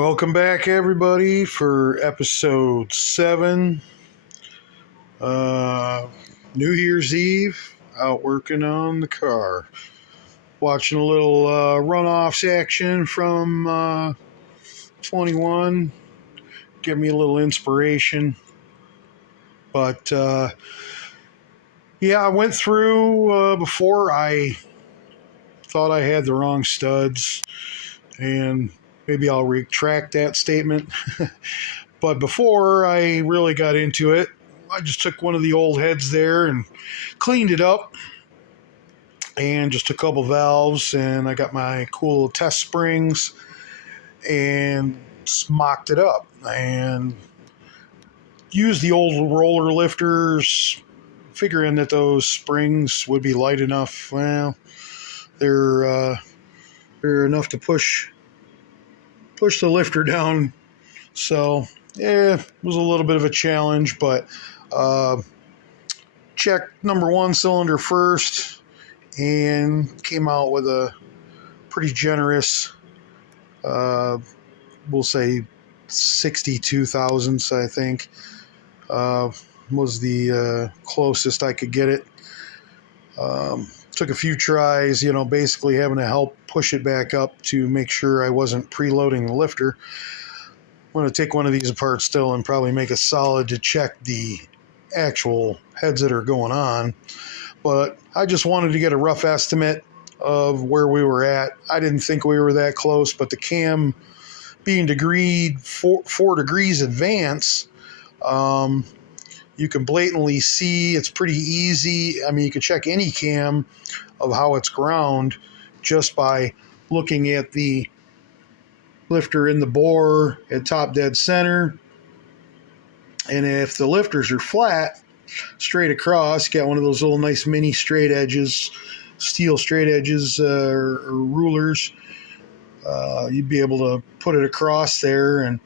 Welcome back, everybody, for episode 7. New Year's Eve, out working on the car. Watching a little runoffs action from 21. Give me a little inspiration. But, I went through before. I thought I had the wrong studs, and maybe I'll retract that statement. But before I really got into it, I just took one of the old heads there and cleaned it up, and just a couple valves, and I got my cool test springs and mocked it up and used the old roller lifters, figuring that those springs would be light enough. Well, they're enough to push the lifter down. So it was a little bit of a challenge, but checked number 1 cylinder first and came out with a pretty generous, we'll say 62 thousandths, I think, was the closest I could get it. Took a few tries, basically having to help push it back up to make sure I wasn't preloading the lifter. I'm going to take one of these apart still and probably make a solid to check the actual heads that are going on. But I just wanted to get a rough estimate of where we were at. I didn't think we were that close, but the cam being four degrees advance, you can blatantly see it's pretty easy. I mean, you can check any cam of how it's ground just by looking at the lifter in the bore at top dead center. And if the lifters are flat, straight across, you got one of those little nice mini straight edges, steel straight edges or rulers, you'd be able to put it across there, and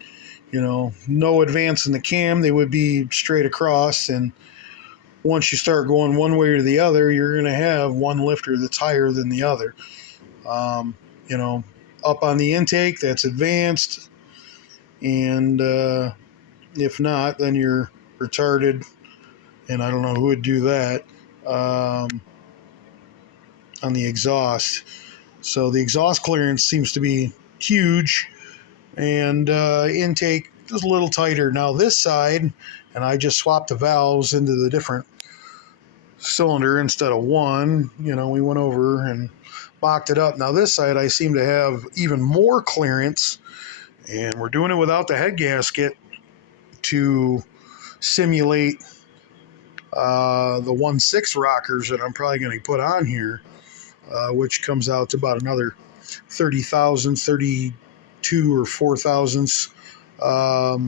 no advance in the cam, they would be straight across. And once you start going one way or the other, you're going to have one lifter that's higher than the other. Up on the intake, that's advanced, and if not, then you're retarded, and I don't know who would do that. On the exhaust, so the exhaust clearance seems to be huge, and intake is a little tighter. Now this side, and I just swapped the valves into the different cylinder instead of one. We went over and mocked it up. Now this side, I seem to have even more clearance, and we're doing it without the head gasket to simulate the 1/6 rockers that I'm probably going to put on here, which comes out to about another 30 thousandths, 32 or 4 thousandths of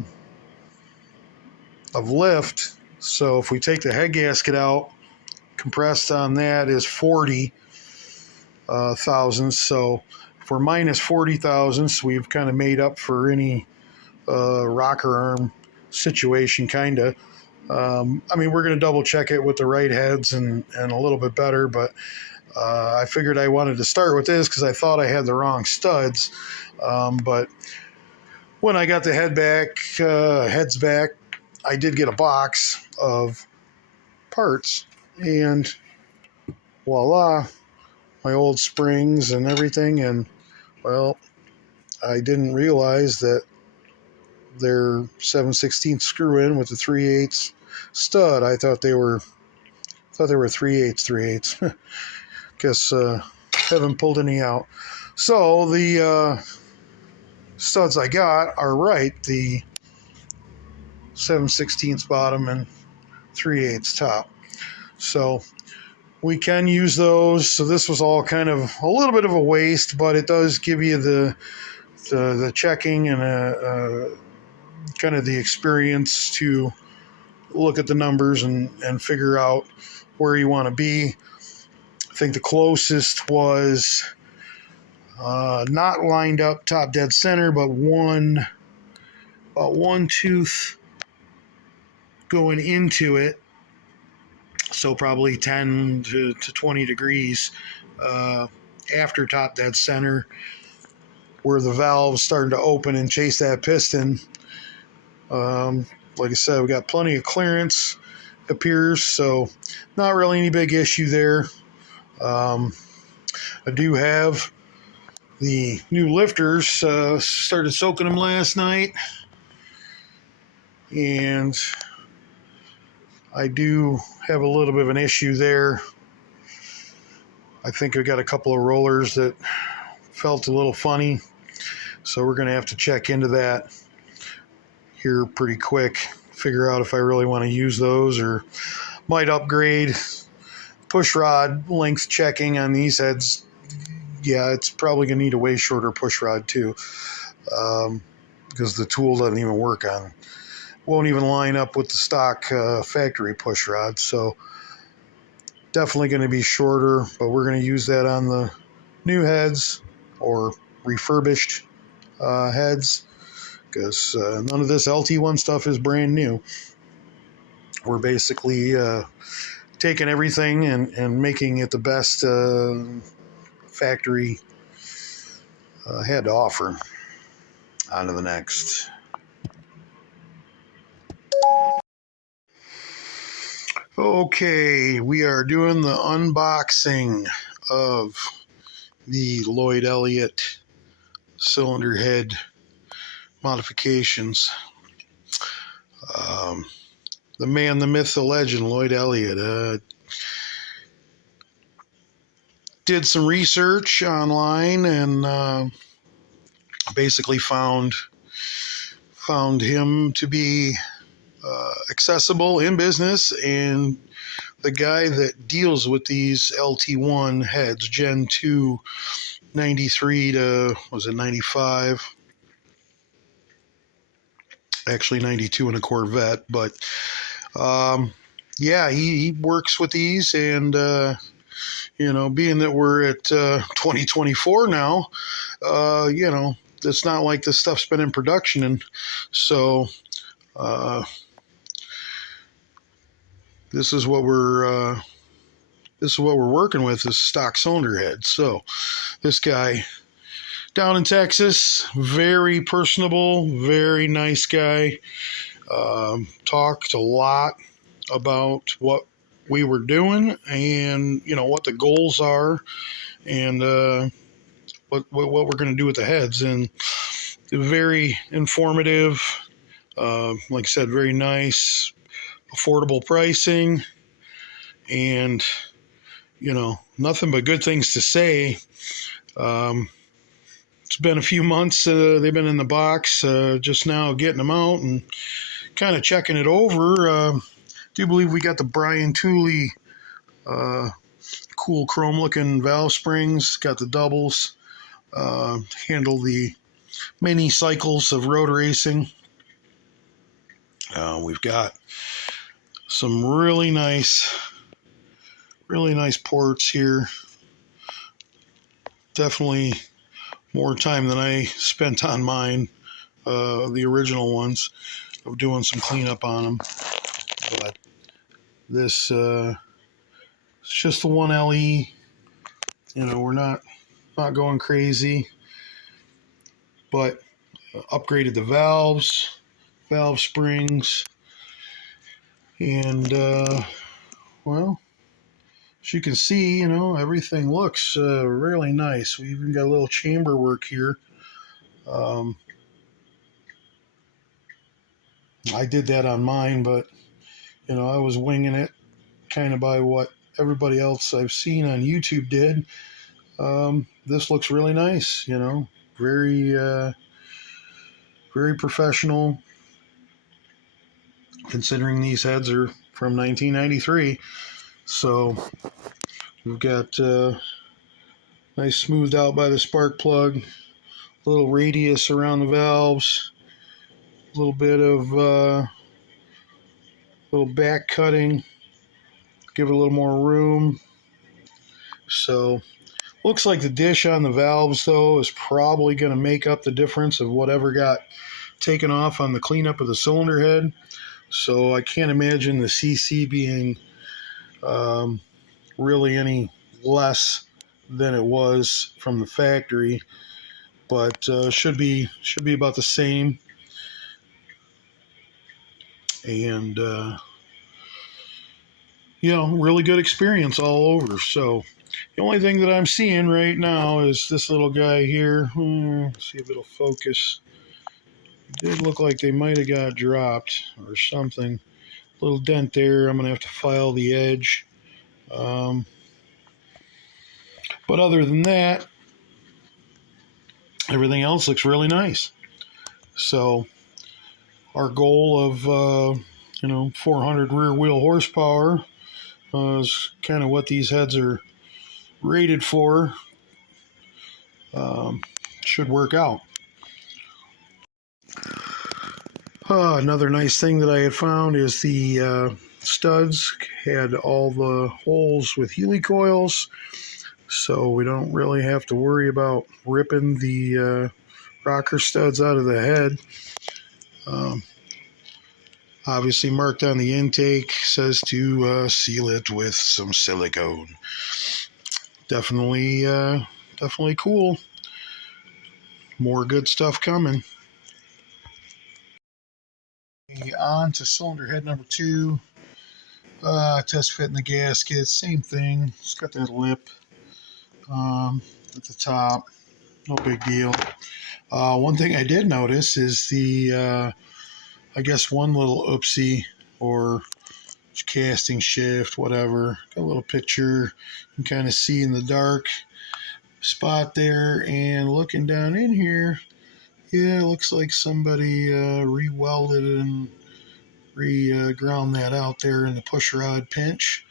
lift. So if we take the head gasket out, compressed on that is 40 thousandths. So if we're minus 40 thousandths, we've kind of made up for any rocker arm situation, kind of. We're going to double check it with the right heads and a little bit better, but I figured I wanted to start with this because I thought I had the wrong studs. But when I got the heads back, I did get a box of parts, and voila, my old springs and everything. And well, I didn't realize that they're 7/16 screw in with the 3/8 stud. I thought they were 3/8. Guess haven't pulled any out. So the studs I got are right. The 7/16 bottom and 3/8 top. So we can use those. So this was all kind of a little bit of a waste, but it does give you the checking and kind of the experience to look at the numbers and figure out where you want to be. I think the closest was not lined up top dead center, but about one tooth going into it. So probably 10 to 20 degrees after top dead center where the valve's starting to open and chase that piston. Like I said, we got plenty of clearance, appears, so not really any big issue there. I do have the new lifters, started soaking them last night, and I do have a little bit of an issue there. I think I got a couple of rollers that felt a little funny, so we're going to have to check into that here pretty quick, figure out if I really want to use those or might upgrade. Push rod length checking on these heads, yeah, it's probably going to need a way shorter push rod too, because the tool doesn't even work on, won't even line up with the stock factory push rod. So definitely going to be shorter, but we're going to use that on the new heads or refurbished heads, because none of this LT1 stuff is brand new. We're basically taking everything and making it the best factory had to offer. On to the next. Okay, we are doing the unboxing of the Lloyd Elliott cylinder head modifications. The man, the myth, the legend, Lloyd Elliott, did some research online and basically found him to be accessible in business, and the guy that deals with these LT1 heads, Gen 2, 93 to, was it 95? Actually 92 in a Corvette, but yeah, he works with these, and you know, being that we're at 2024 now, you know, it's not like this stuff's been in production, and so this is what we're working with, is stock cylinder head. So this guy down in Texas, very personable, very nice guy. Talked a lot about what we were doing and, you know, what the goals are, and what we're going to do with the heads. And very informative, like I said, very nice, affordable pricing, and, you know, nothing but good things to say. It's been a few months, they've been in the box, just now getting them out and kind of checking it over. Do believe we got the Brian Tooley cool chrome looking valve springs, got the doubles, handle the many cycles of road racing. We've got some really nice ports here. Definitely more time than I spent on mine, the original ones, of doing some cleanup on them. But this it's just the one LE. You know, we're not going crazy, but upgraded the valves, valve springs, and well, as you can see, you know, everything looks really nice. We even got a little chamber work here. I did that on mine, but, you know, I was winging it kind of by what everybody else I've seen on YouTube did. This looks really nice, you know, very professional, considering these heads are from 1993. So we've got nice smoothed out by the spark plug, little radius around the valves, a little bit of little back cutting, give it a little more room. So looks like the dish on the valves, though, is probably going to make up the difference of whatever got taken off on the cleanup of the cylinder head. So I can't imagine the CC being really any less than it was from the factory. but should be about the same. And really good experience all over. So the only thing that I'm seeing right now is this little guy here. Let's see if it'll focus. It did look like they might have got dropped or something. Little dent there. I'm gonna have to file the edge. But other than that, everything else looks really nice. So our goal of 400 rear wheel horsepower is kind of what these heads are rated for. Should work out. Another nice thing that I had found is the studs had all the holes with helicoils, so we don't really have to worry about ripping the rocker studs out of the head. Obviously marked on the intake says to seal it with some silicone. Definitely cool. More good stuff coming. On to cylinder head number 2. Test fitting the gasket. Same thing. It's got that lip at the top. No big deal. One thing I did notice is the I guess one little oopsie or casting shift, whatever. Got a little picture. You can kind of see in the dark spot there, and looking down in here, yeah, it looks like somebody re-welded and re-ground that out there in the push rod pinch.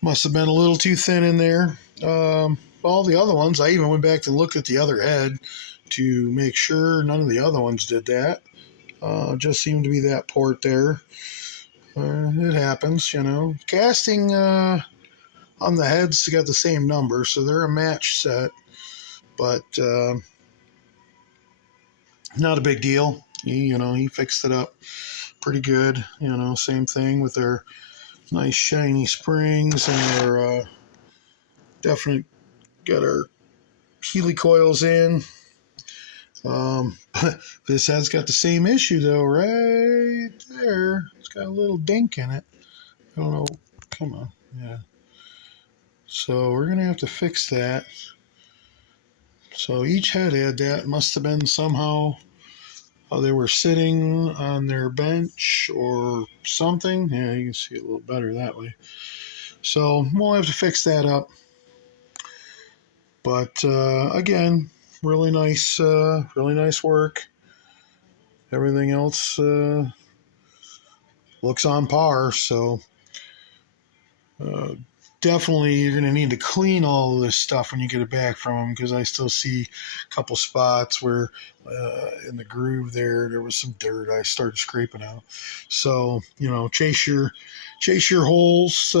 Must have been a little too thin in there. All the other ones, I even went back and looked at the other head to make sure none of the other ones did that. Just seemed to be that port there. It happens, Casting on the heads got the same number, so they're a match set, but not a big deal. He fixed it up pretty good. Same thing with their nice shiny springs and our definitely got our helicoils in. This head's got the same issue though, right there. It's got a little dink in it. I don't know. Come on. Yeah. So we're going to have to fix that. So each head had that. Must have been somehow they were sitting on their bench or something. Yeah, you can see it a little better that way. So we'll have to fix that up. But again, really nice work. Everything else looks on par. So definitely you're going to need to clean all of this stuff when you get it back from them, because I still see a couple spots where in the groove there was some dirt I started scraping out. So chase your holes,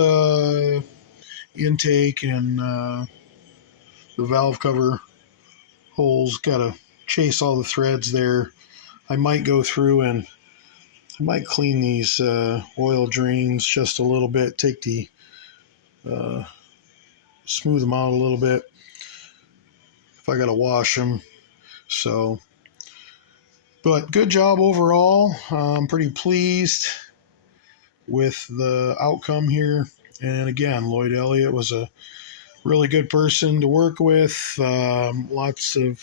intake and the valve cover holes. Got to chase all the threads there. I might go through and I might clean these oil drains just a little bit, take the smooth them out a little bit if I gotta wash them. So, but good job overall. I'm pretty pleased with the outcome here. And again, Lloyd Elliott was a really good person to work with. Lots of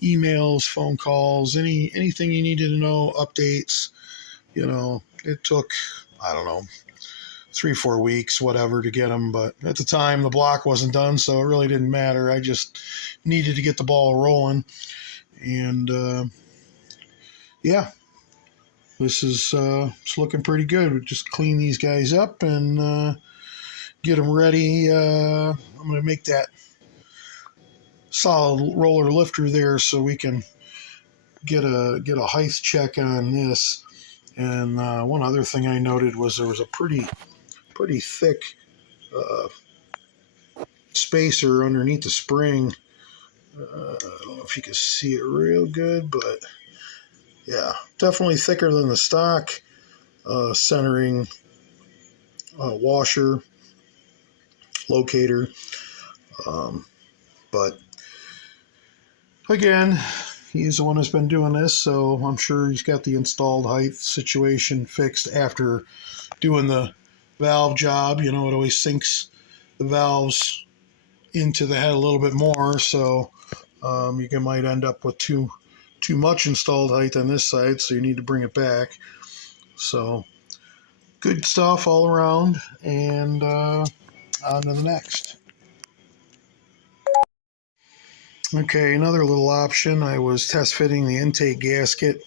emails, phone calls, anything you needed to know, updates. It took, I don't know, 3-4 weeks, whatever, to get them. But at the time, the block wasn't done, so it really didn't matter. I just needed to get the ball rolling. And yeah, this is it's looking pretty good. We just clean these guys up and get them ready. I'm going to make that solid roller lifter there so we can get a height check on this. And one other thing I noted was there was a pretty thick spacer underneath the spring. I don't know if you can see it real good, but yeah, definitely thicker than the stock centering washer locator. But Again, he's the one who's been doing this, so I'm sure he's got the installed height situation fixed after doing the valve job. You know, it always sinks the valves into the head a little bit more, so you might end up with too much installed height on this side, so you need to bring it back. So good stuff all around, and on to the next. Okay, another little option. I was test fitting the intake gasket,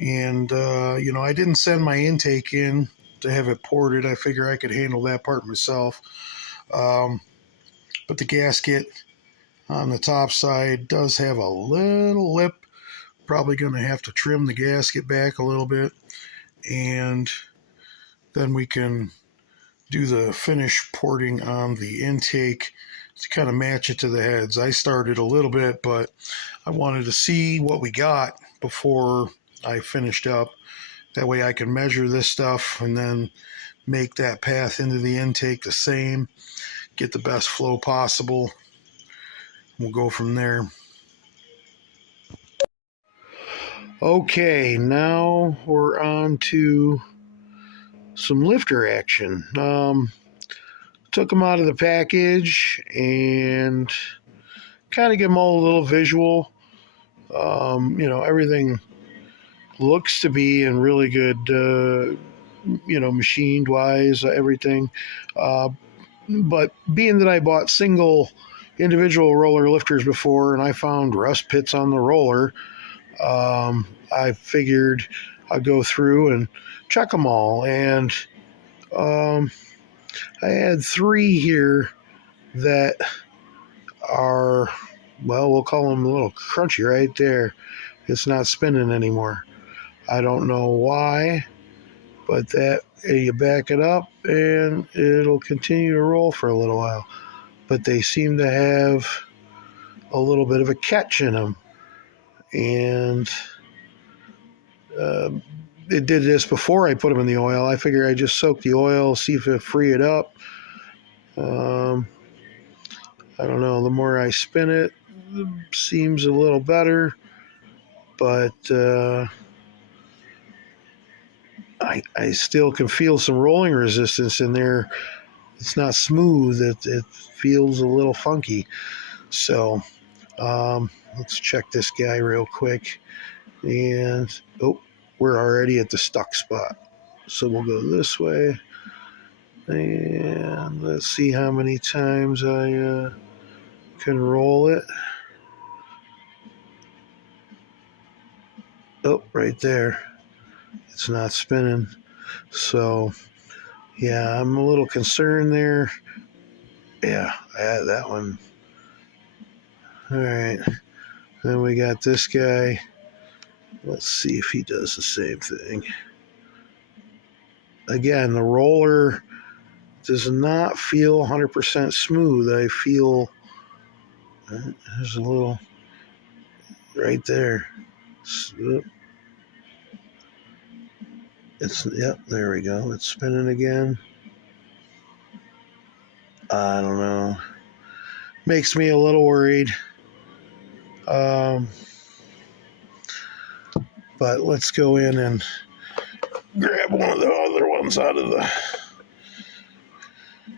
and I didn't send my intake in to have it ported. I figure I could handle that part myself. But the gasket on the top side does have a little lip. Probably going to have to trim the gasket back a little bit, and then we can do the finish porting on the intake to kind of match it to the heads. I started a little bit, but I wanted to see what we got before I finished up. That way I can measure this stuff and then make that path into the intake the same, get the best flow possible. We'll go from there. Okay, now we're on to some lifter action. Took them out of the package and kind of give them all a little visual. Everything looks to be in really good, machined wise, everything. But being that I bought single individual roller lifters before and I found rust pits on the roller, I figured I'd go through and check them all. And I had 3 here that are, well, we'll call them a little crunchy right there. It's not spinning anymore. I don't know why, but that you back it up and it'll continue to roll for a little while. But they seem to have a little bit of a catch in them. And it did this before I put them in the oil. I figured I'd just soak the oil, see if it free it up. I don't know. The more I spin it, it seems a little better. But I still can feel some rolling resistance in there. It's not smooth. It feels a little funky. So let's check this guy real quick. And, we're already at the stuck spot. So we'll go this way. And let's see how many times I can roll it. Oh, right there. It's not spinning. So, yeah, I'm a little concerned there. Yeah, I had that one. All right. Then we got this guy. Let's see if he does the same thing. Again, the roller does not feel 100% smooth. I feel there's a little right there. There we go. It's spinning again. I don't know. Makes me a little worried. But let's go in and grab one of the other ones out of the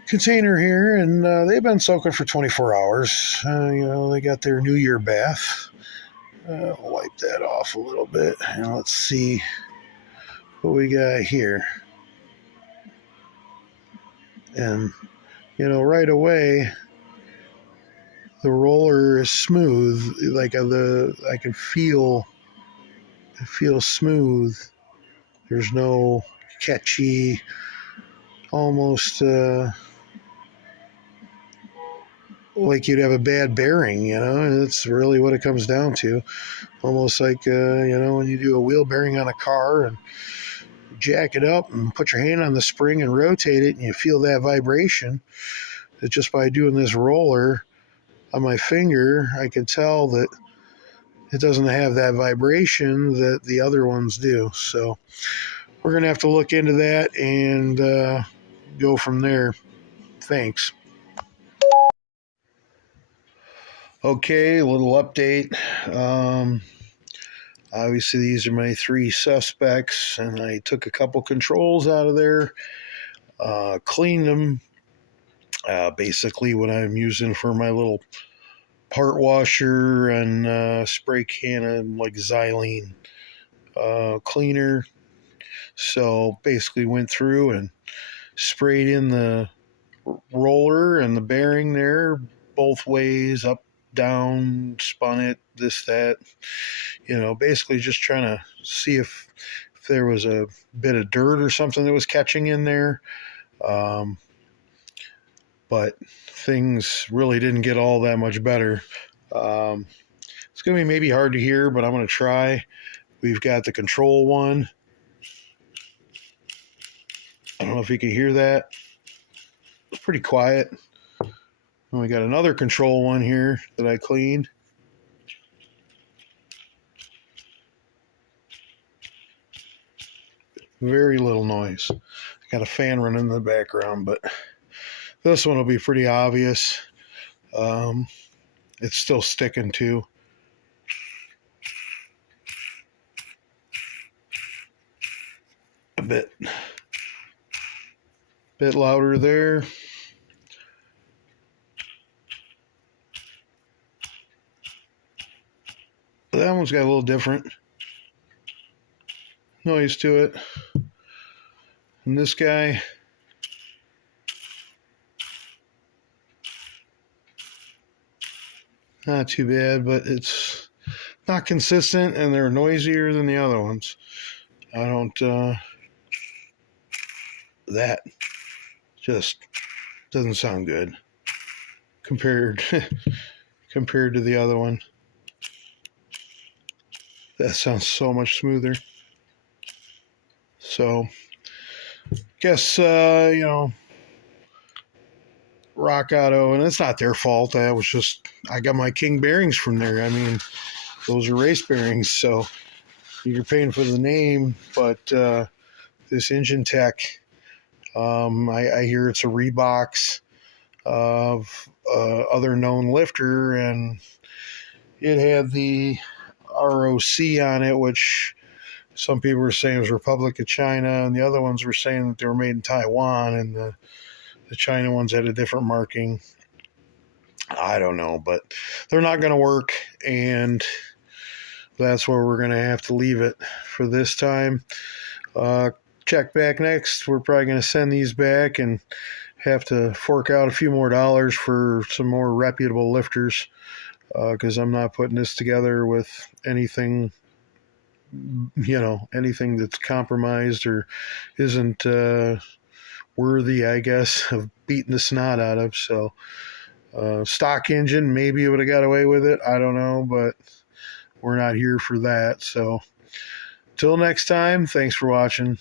container here, and they've been soaking for 24 hours. They got their New Year bath. I'll wipe that off a little bit, and let's see what we got here. And right away, the roller is smooth. Like I can feel. It feels smooth. There's no catchy, almost like you'd have a bad bearing, That's really what it comes down to. Almost like, when you do a wheel bearing on a car and jack it up and put your hand on the spring and rotate it and you feel that vibration. That just by doing this roller on my finger, I can tell that it doesn't have that vibration that the other ones do. So we're going to have to look into that and go from there. Thanks. Okay, a little update. Obviously, these are my three suspects, and I took a couple controls out of there, cleaned them. Basically, what I'm using for my little part washer and spray can and like xylene cleaner. So basically, went through and sprayed in the roller and the bearing there both ways, up, down, spun it, this, that. Basically just trying to see if there was a bit of dirt or something that was catching in there. But things really didn't get all that much better. It's going to be maybe hard to hear, but I'm going to try. We've got the control one. I don't know if you can hear that. It's pretty quiet. And we got another control one here that I cleaned. Very little noise. Got a fan running in the background, but this one will be pretty obvious. It's still sticking too. A bit louder there. That one's got a little different noise to it. And this guy, not too bad, but it's not consistent and they're noisier than the other ones. I don't, that just doesn't sound good compared to the other one. That sounds so much smoother. So, guess, Rock Auto, and it's not their fault. I got my King bearings from there. I mean, those are race bearings, so you're paying for the name, but this Engine Tech, I hear it's a Reeboks of other known lifter, and it had the ROC on it, which some people were saying was Republic of China, and the other ones were saying that they were made in Taiwan, and the China ones had a different marking. I don't know, but they're not going to work, and that's where we're going to have to leave it for this time. Check back next. We're probably going to send these back and have to fork out a few more dollars for some more reputable lifters, because I'm not putting this together with anything that's compromised or isn't worthy, I guess, of beating the snot out of. So stock engine, maybe you would have got away with it. I don't know, but we're not here for that. So till next time, thanks for watching.